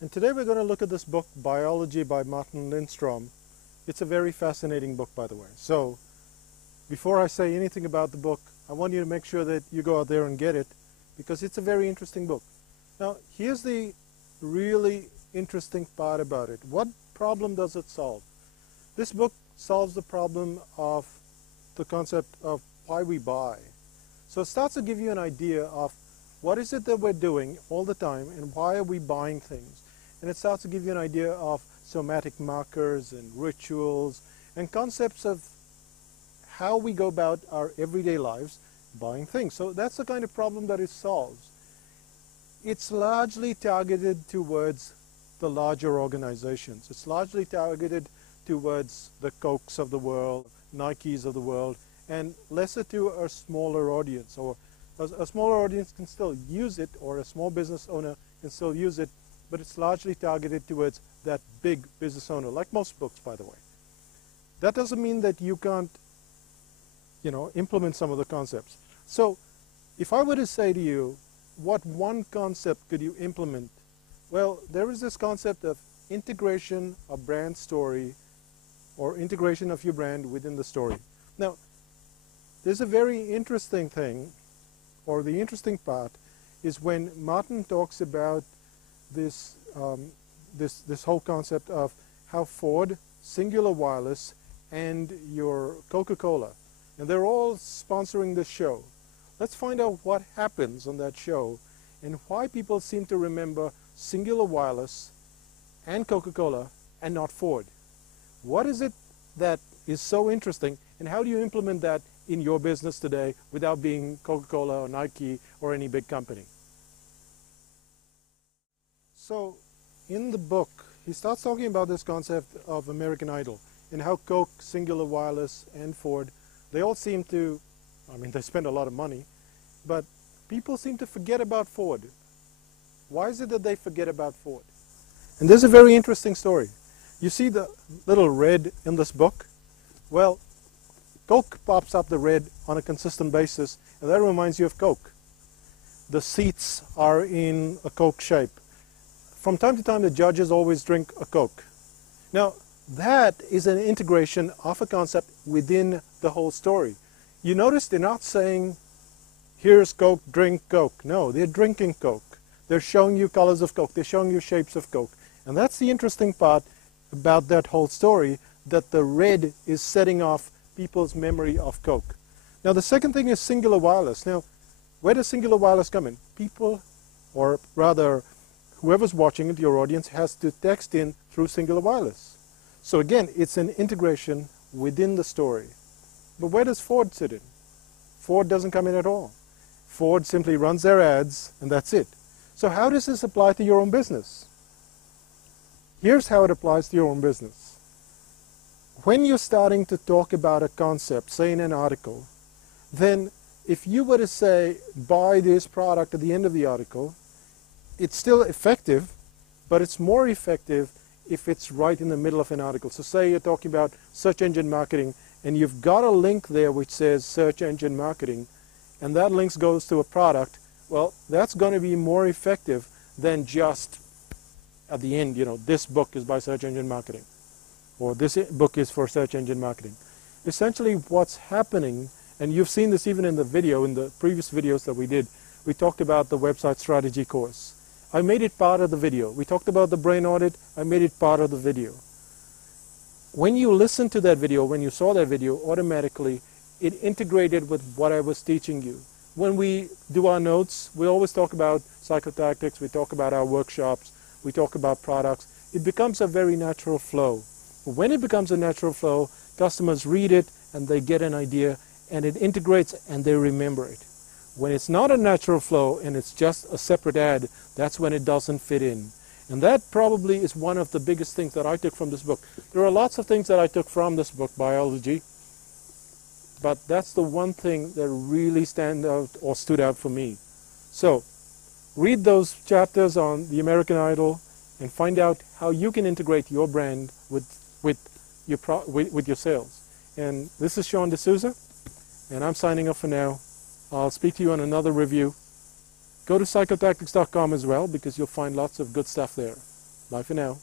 And today we're going to look at this book, Buyology by Martin Lindstrom. It's a very fascinating book, by the way. So before I say anything about the book, I want you to make sure that you go out there and get it, because it's a very interesting book. Now, here's the really interesting part about it. What problem does it solve? This book solves the problem of the concept of why we buy. So it starts to give you an idea of what is it that we're doing all the time and why are we buying things. And it starts to give you an idea of somatic markers and rituals and concepts of how we go about our everyday lives buying things. So that's the kind of problem that it solves. It's largely targeted towards the larger organizations. It's largely targeted towards the Cokes of the world, Nikes of the world, and lesser to a smaller audience. Or a smaller audience can still use it, or a small business owner can still use it, but it's largely targeted towards that big business owner, like most books, by the way. That doesn't mean that you can't, implement some of the concepts. So if I were to say to you, what one concept could you implement? Well, there is this concept of integration of brand story, or integration of your brand within the story. Now, there's a very interesting thing, or the interesting part, is when Martin talks about this whole concept of how Ford, Singular Wireless, and your Coca-Cola, and they're all sponsoring this show. Let's find out what happens on that show and why people seem to remember Singular Wireless and Coca-Cola and not Ford. What is it that is so interesting, and how do you implement that in your business today without being Coca-Cola or Nike or any big company? So in the book, he starts talking about this concept of American Idol and how Coke, Singular Wireless, and Ford, they all seem to, they spend a lot of money, but people seem to forget about Ford. Why is it that they forget about Ford? And there's a very interesting story. You see the little red in this book? Well, Coke pops up the red on a consistent basis, and that reminds you of Coke. The seats are in a Coke shape. From time to time, the judges always drink a Coke. Now, that is an integration of a concept within the whole story. You notice they're not saying, here's Coke, drink Coke. No, they're drinking Coke. They're showing you colors of Coke. They're showing you shapes of Coke. And that's the interesting part about that whole story, that the red is setting off people's memory of Coke. Now, the second thing is Singular Wireless. Now, where does Singular Wireless come in? People, or rather, whoever's watching it, your audience, has to text in through Singular Wireless. So again, it's an integration within the story. But where does Ford sit in? Ford doesn't come in at all. Ford simply runs their ads, and that's it. So how does this apply to your own business? Here's how it applies to your own business. When you're starting to talk about a concept, say in an article, then if you were to say, buy this product at the end of the article, it's still effective, but it's more effective if it's right in the middle of an article. So say you're talking about search engine marketing, and you've got a link there which says search engine marketing, and that link goes to a product. Well, that's going to be more effective than just at the end, this book is by search engine marketing, or this book is for search engine marketing. Essentially what's happening, and you've seen this even in the video, in the previous videos that we did, we talked about the website strategy course. I made it part of the video. We talked about the brain audit. I made it part of the video. When you listened to that video, when you saw that video, automatically it integrated with what I was teaching you. When we do our notes, we always talk about psychotactics. We talk about our workshops. We talk about products. It becomes a very natural flow. When it becomes a natural flow, customers read it and they get an idea, and it integrates and they remember it. When it's not a natural flow and it's just a separate ad, that's when it doesn't fit in. And that probably is one of the biggest things that I took from this book. There are lots of things that I took from this book, Buyology, but that's the one thing that really stood out for me. So, read those chapters on the American Idol and find out how you can integrate your brand with your sales. And this is Sean D'Souza, and I'm signing off for now. I'll speak to you on another review. Go to psychotactics.com as well, because you'll find lots of good stuff there. Bye for now.